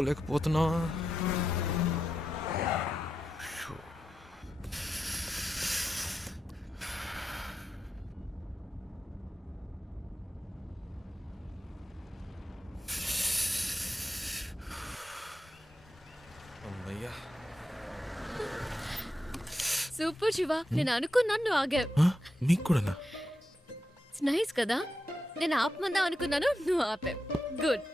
తట్టుకోలేకపోతున్నా. అమ్మయ్యా, సూపర్ శివ. నేను అనుకున్నాను నువ్వు ఆగావు. నీకు కూడానా? నైస్ కదా. నేను ఆపమందాం అనుకున్నాను, నువ్వు ఆపావు. గుడ్.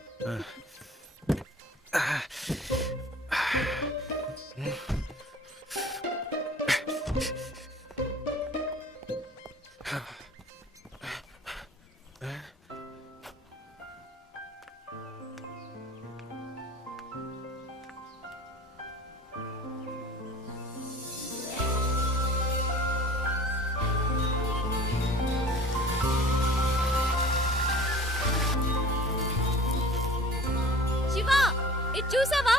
చూసావా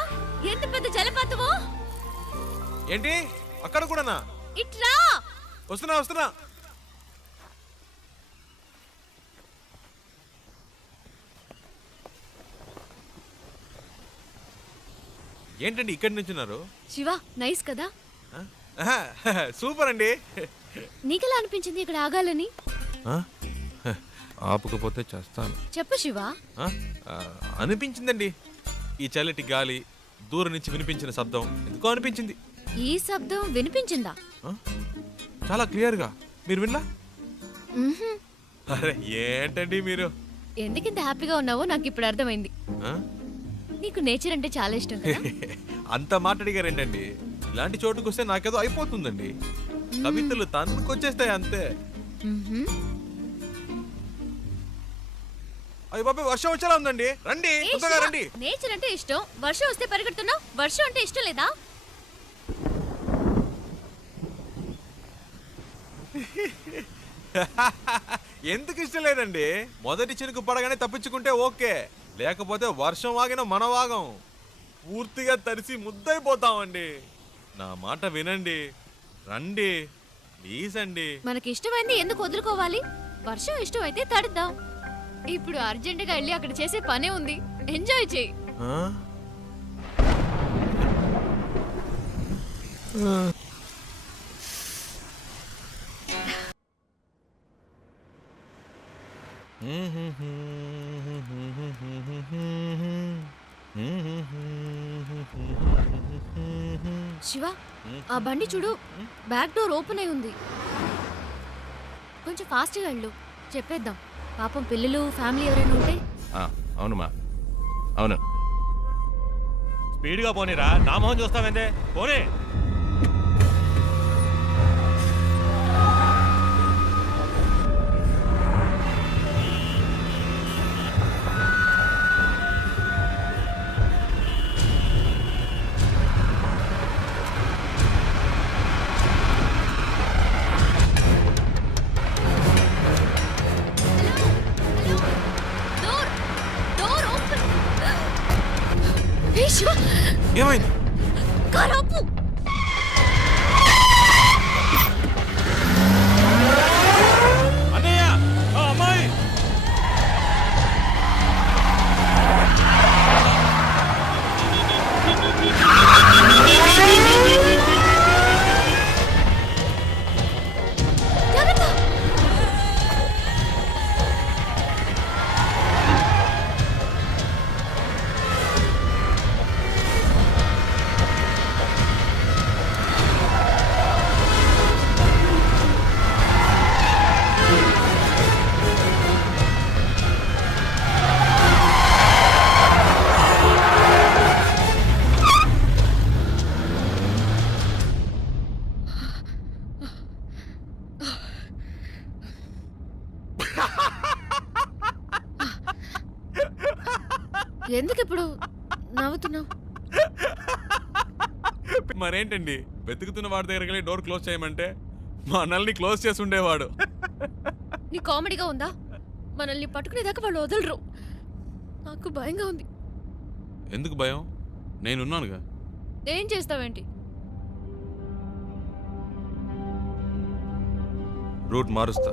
ఎంత పెద్ద జలపాతమో? ఏంటి అక్కడ కూడానా? ఇట్రా. వస్తున్నా. ఏంటండి ఇక్కడి నుంచున్నారు? శివ నైస్ కదా. సూపర్ అండి. నీకెలా అనిపించింది ఇక్కడ ఆగాలని? ఆపకపోతే చేస్తాను. చెప్పు శివ. అనిపించిందండి. ఈ చల్లటి గాలి, దూరం నుంచి వినిపించిన శబ్దం ఎందుకో అనిపించింది. ఈ శబ్దం వినిపించిందా? చాలా క్లియర్ గా. మీరు వినలా? అరే ఏంటండి మీరు? ఎందుకింత హ్యాపీగా ఉన్నావో నాకు ఇప్పుడు అర్థమైంది. నీకు నేచర్ అంటే చాలా ఇష్టం కదా. అంత మాట్లాడిగారేంటండి? ఇలాంటి చోటుకు వస్తే నాకేదో అయిపోతుందండి. కవితలు తన్నుకొచ్చేస్తాయి అంతే. అయ్య బాబా, వర్షం వచ్చేలా ఉందండి. రండి, త్వరగా రండి. నేచర్ అంటే ఇష్టం, వర్షం వస్తే పరిగెడుతున్నావు. వర్షం అంటే ఇష్టం లేదా? ఎందుకు ఇష్టం లేదండి? మొదటి చినుకు పడగానే తప్పించుకుంటే ఓకే, లేకపోతే వర్షం వాగిన మన వాగం పూర్తిగా తడిసి ముద్దైపోతామండి. నా మాట వినండి, రండి ప్లీజ్ అండి. మనకి ఇష్టమైంది ఎందుకు వదులుకోవాలి? వర్షం ఇష్టం అయితే తడుద్దాం. ఇప్పుడు అర్జెంటుగా వెళ్ళి అక్కడ చేసే పనే ఉంది. ఎంజాయ్ చేయి. శివ, ఆ బండి చూడు, బ్యాక్ డోర్ ఓపెన్ అయి ఉంది. కొంచెం ఫాస్ట్గా వెళ్ళు, చెప్పేద్దాం. పాపం పిల్లలు, ఫ్యామిలీ ఎవరైనా ఉంటే. అవునుమా, అవును. స్పీడ్గా పోనీరా, నా మొహం చూస్తావేందే, పోనీ. ఏమైంది? కారాపు. అన్నయ్య, అమ్మాయి. ఎందుకు ఇప్పుడు నవ్వుతున్నావు? మరేంటండి, వెతుకుతున్న వాడి దగ్గరికి వెళ్ళి డోర్ క్లోజ్ చేయమంటే మనల్ని క్లోజ్ చేసి ఉండేవాడు. నీ కామెడీగా ఉందా? మనల్ని పట్టుకునేదాకా వాళ్ళు వదలరు. నాకు భయంగా ఉంది. ఎందుకు భయం? నేనున్నానుగా. ఏం చేస్తావేంటి? రూట్ మారుస్తా.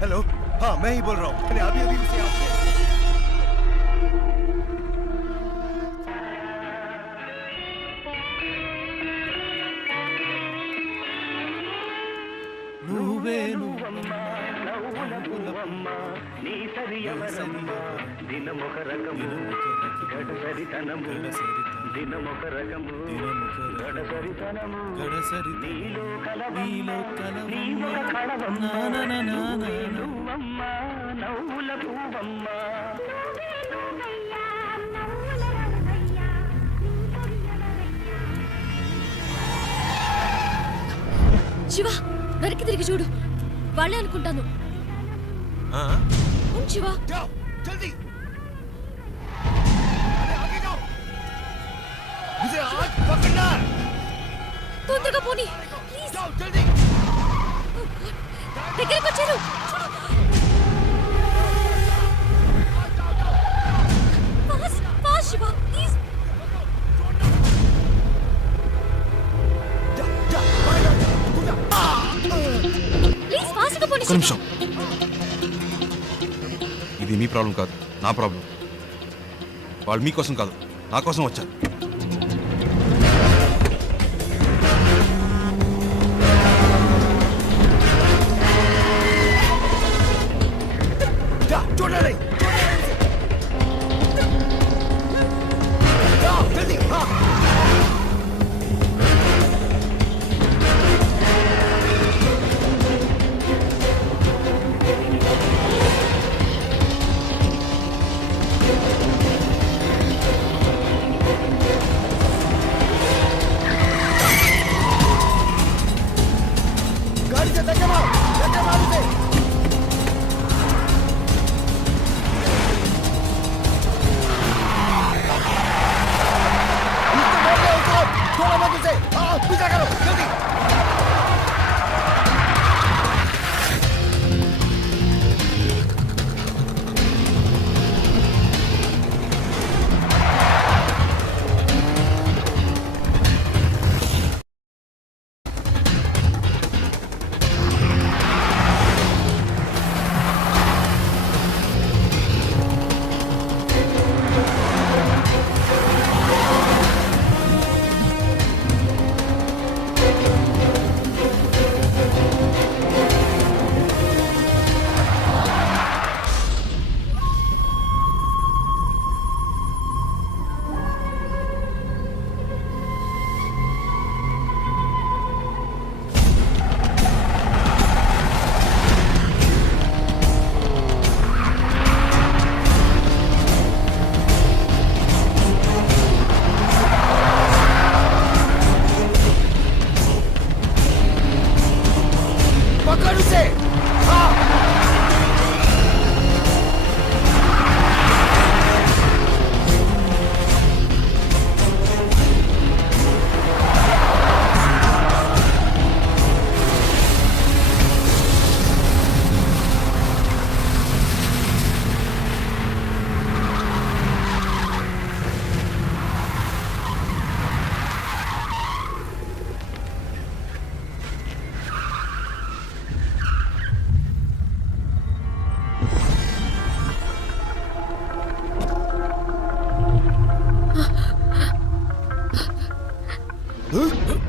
हेलो, हाँ मैं ही बोल रहा हूँ। मैंने अभी अभी उसे आपसे శివ వెనక్కి తిరిగి చూడు, వాళ్ళే అనుకుంటాను. ఆ? అవును శివ. जाओ, जल्दी। अरे आगे जाओ। मुझे आज पकड़ना है। తొందరగా పోనీ ప్లీజ్. जाओ जल्दी। దగ్గరికి వచ్చారు. Fast fast Shiva please. जा, बाहर जा, तू जा। ప్లీజ్ ఫాస్ట్గా పోనీ ఒక్క నిమిషం. ఇది మీ ప్రాబ్లం కాదు, నా ప్రాబ్లం. వాళ్ళు మీకోసం కాదు, నా కోసం వచ్చారు. जा, छोड़ना नहीं। जाओ जल्दी। हाँ। गाड़ी से धक्के मार उसे। इसको बोल दे उसे, छोड़ो मत उसे। हाँ, पीछा करो जल्दी। पकड़ उसे। हाँ। Huh?